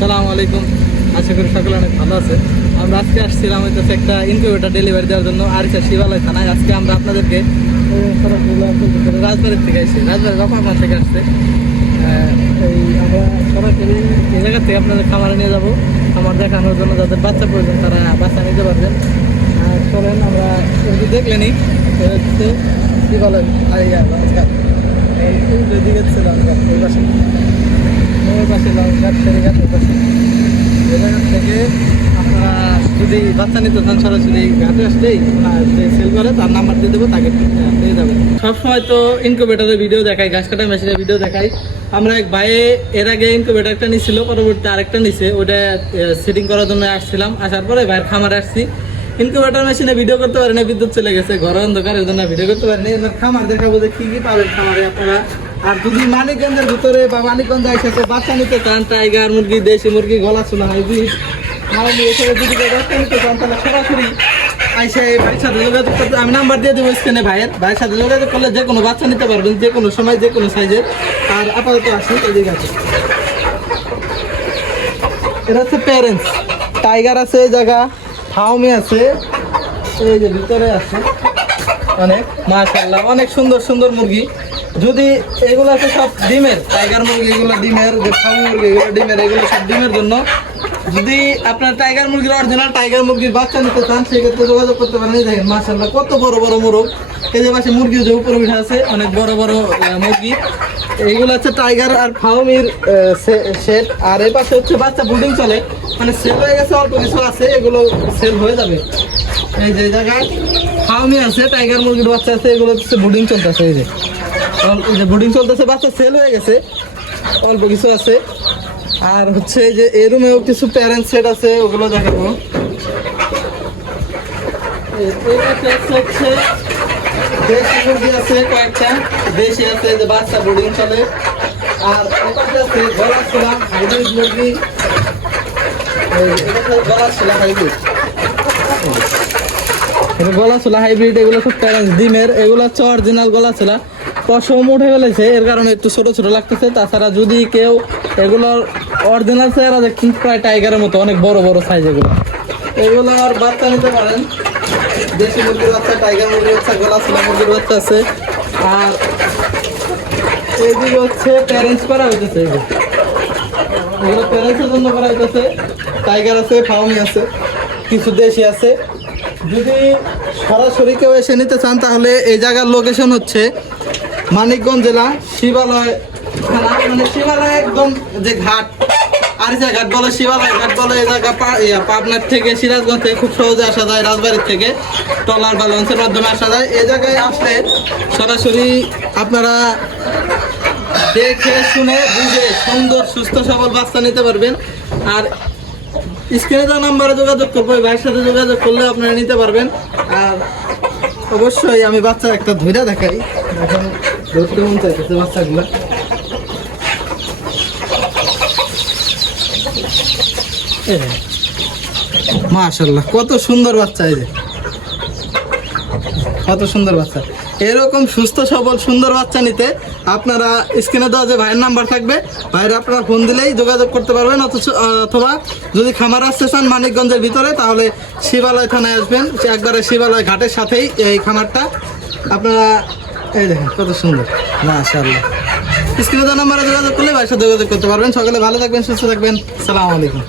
আসসালামু আলাইকুম। আশা করি সকলে অনেক ভালো আছে। আমরা আজকে আসছিলাম হচ্ছে একটা ইনকিউবেটর ডেলিভারি দেওয়ার জন্য আরিচা শিবালয় থানায়। আজকে আমরা আপনাদেরকে রাজবাড়ির থেকে আসছি, রাজবাড়ির রপারমার থেকে আসছে। আমরা সরাসরি এই জায়গা থেকে আপনাদের খামারে নিয়ে যাবো, খামার দেখানোর জন্য। যাদের বাচ্চা প্রয়োজন তারা বাচ্চা নিতে পারবেন। আর চলেন আমরা দেখলেনি হচ্ছে শিবালয় এদিকে ছিলাম ওই পাশে থেকে আপনারা যদি বাচ্চা নিতে চান সরাসরি ঘাটে আসলেই যে সেল করে তার নাম্বার দিয়ে দেবো, তাকে পেয়ে যাবেন। সবসময় তো ইনকিউবেটরের ভিডিও দেখাই, ঘাস কাটা মেশিনের ভিডিও দেখাই। আমরা এক ভাইয়ে এর আগে ইনকিউবেটর একটা নিছিল, পরবর্তীতে আরেকটা নিছে, ওটা সেটিং করার জন্য আসছিলাম। আসার পরে ভাইয়ের খামারে আসছি। ইনকিউবেটর মেশিনে ভিডিও করতে পারেন, বিদ্যুৎ চলে গেছে, ঘর অন্ধকারের জন্য ভিডিও করতে পারেন। এবার খামার দেখাবো যে কী কী পাবেন খামারে আপনারা। আর যদি মানিকগঞ্জের ভিতরে বা মানিকগঞ্জ এসে বাচ্চা নিতে চান, টাইগার মুরগি, দেশি মুরগি, গলা শোনা হাইব্রিড এসবে যদি বাচ্চা নিতে চান তাহলে সরাসরি আইসে ভাইয়ের সাথে যোগাযোগ করতে, আমি নাম্বার দিয়ে দেবো স্ক্রিনে। ভাইয়ের সাথে যোগাযোগ করলে যে কোনো বাচ্চা নিতে পারবেন, যে কোনো সময়, যে কোনো সাইজের। আর আপাতত আসি এদিকে আছে, এটা হচ্ছে প্যারেন্টস টাইগার আছে, এই জায়গা ফাউমি আছে, এই যে ভিতরে আছে অনেক, মাশাআল্লাহ অনেক সুন্দর সুন্দর মুরগি। যদি এগুলো আছে সব ডিমের, টাইগার মুরগি এগুলো ডিমের, যে ফাউমি মুরগি এগুলো ডিমের, এগুলো সব ডিমের জন্য। যদি আপনার টাইগার মুরগির অরিজিনাল টাইগার মুরগির বাচ্চা নিতে চান সেক্ষেত্রে যোগাযোগ করতে পারেন। এই দেখেন মাশাআল্লাহ কত বড় বড় মোরগ। এই যে পাশে মুরগি যে উপরে উঠে আছে অনেক বড় বড় মুরগি, এইগুলো হচ্ছে টাইগার আর ফাউমির সেট। আর এই পাশে হচ্ছে বাচ্চা ব্রিডিং চলে, মানে সেল হয়ে গেছে, অল্প কিছু আছে, এগুলো সেল হয়ে যাবে। এই যে জায়গায় ফাউমি আছে, টাইগার মুরগির বাচ্চা আছে, এগুলো হচ্ছে ব্রিডিং চলতেছে। এই যে ব্রিডিং চলতেছে, বাচ্চা সেল হয়ে গেছে, অল্প কিছু আছে। আর হচ্ছে এই যে এই রুমেও কিছু প্যারেন্ট সেট আছে, ওগুলো দেখাবো। হচ্ছে দেশি মুরগি আছে কয়েকটা, দেশি আছে যে বাচ্চা ব্রিডিং চলে। আর এপাশে আছে গলা ছোলা হাইব্রিড মুরগি, গলা ছোলা হাইব্রিড, গলা ছোলা হাইব্রিড, এগুলো সব প্যারেন্টস ডিমের। এগুলো হচ্ছে অরিজিনাল গলা ছোলা, পশম উঠে ফেলেছে, এর কারণে একটু ছোট ছোট লাগতেছে। তাছাড়া যদি কেউ এগুলোর অরিজিনাল চেহারা দেখছেন প্রায় টাইগারের মতো, অনেক বড় বড় সাইজ এগুলো আর বাচ্চা নিতে পারেন। দেশি মুরগির বাচ্চা, টাইগার মুরগির বাচ্চা, গলা ছোলা মুরগির বাচ্চা আছে। আর এইদিকে হচ্ছে প্যারেন্টস করা হইতেছে, এগুলো প্যারেন্টসের জন্য করা হইতেছে। টাইগার আছে, ফাউমি আছে, কিছু দেশি আছে। যদি সরাসরি কেউ এসে নিতে চান তাহলে এই জায়গার লোকেশন হচ্ছে মানিকগঞ্জ জেলা শিবালয় থানা, মানে শিবালয় একদম যে ঘাট, আরিচা ঘাট বলে, শিবালয় ঘাট বলে। এই জায়গা পাবনার থেকে, সিরাজগঞ্জ থেকে খুব সহজে আসা যায়, রাজবাড়ির থেকে ট্রলার বা লঞ্চের মাধ্যমে আসা যায়। এই জায়গায় আসলে সরাসরি আপনারা দেখে শুনে বুঝে সুন্দর সুস্থ সবল বাচ্চা নিতে পারবেন। আর স্ক্রিনে দেওয়া নাম্বারে যোগাযোগ করবো, ভাইয়ের সাথে যোগাযোগ করলে আপনারা নিতে পারবেন। আর অবশ্যই আমি বাচ্চা একটা ধৈর্য দেখাই, এখন ধরতে মন চাইতেছে বাচ্চাগুলো। মাশাআল্লাহ কত সুন্দর বাচ্চা, এই যে কত সুন্দর বাচ্চা। এরকম সুস্থ সবল সুন্দর বাচ্চা নিতে আপনারা স্ক্রিনে দেওয়া যে ভাইয়ের নাম্বার থাকবে, ভাইয়ের আপনারা ফোন দিলেই যোগাযোগ করতে পারবেন। অথবা যদি খামার আসতে চান মানিকগঞ্জের ভিতরে তাহলে শিবালয় থানায় আসবেন, একবারে শিবালয় ঘাটের সাথেই এই খামারটা। আপনারা এই দেখেন কত সুন্দর, মাশাআল্লাহ। স্ক্রিনে দেওয়া নাম্বারে যোগাযোগ করলে ভাইয়ের সাথে যোগাযোগ করতে পারবেন। সকালে ভালো থাকবেন, সুস্থ থাকবেন। আসসালামু আলাইকুম।